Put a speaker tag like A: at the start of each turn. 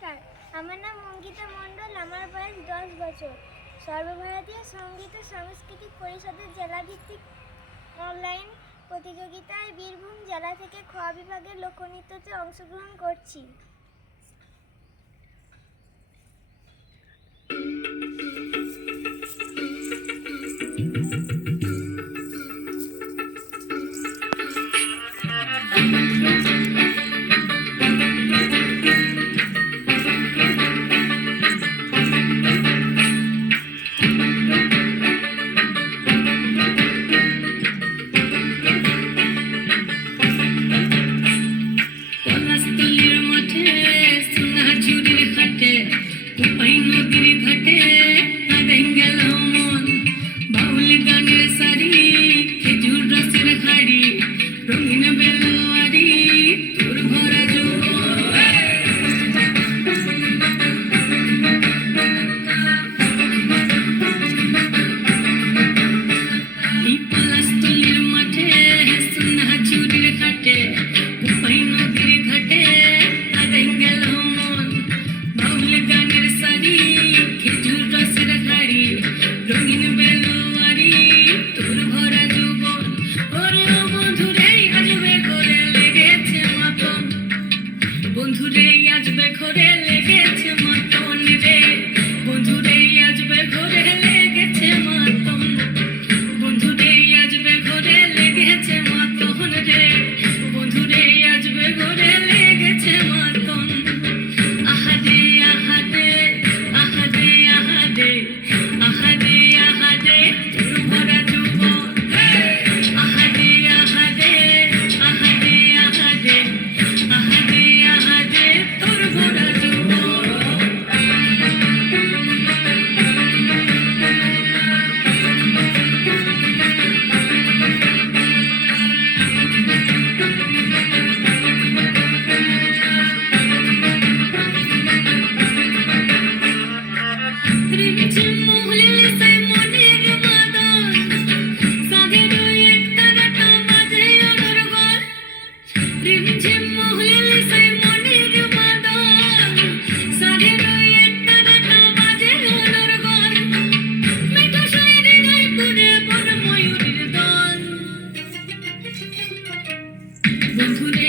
A: নমস্কার। আমার নাম অঙ্কিতা মণ্ডল, আমার বয়স দশ বছর। সর্বভারতীয় সংগীত ও সাংস্কৃতিক পরিষদের জেলাভিত্তিক অনলাইন প্রতিযোগিতায় বীরভূম জেলা থেকে খোয়া বিভাগের লোকনৃত্যতে অংশগ্রহণ করছি।
B: বন্ধুরে আজ বেখরে লেগেছে মতন রে বন্ধুরা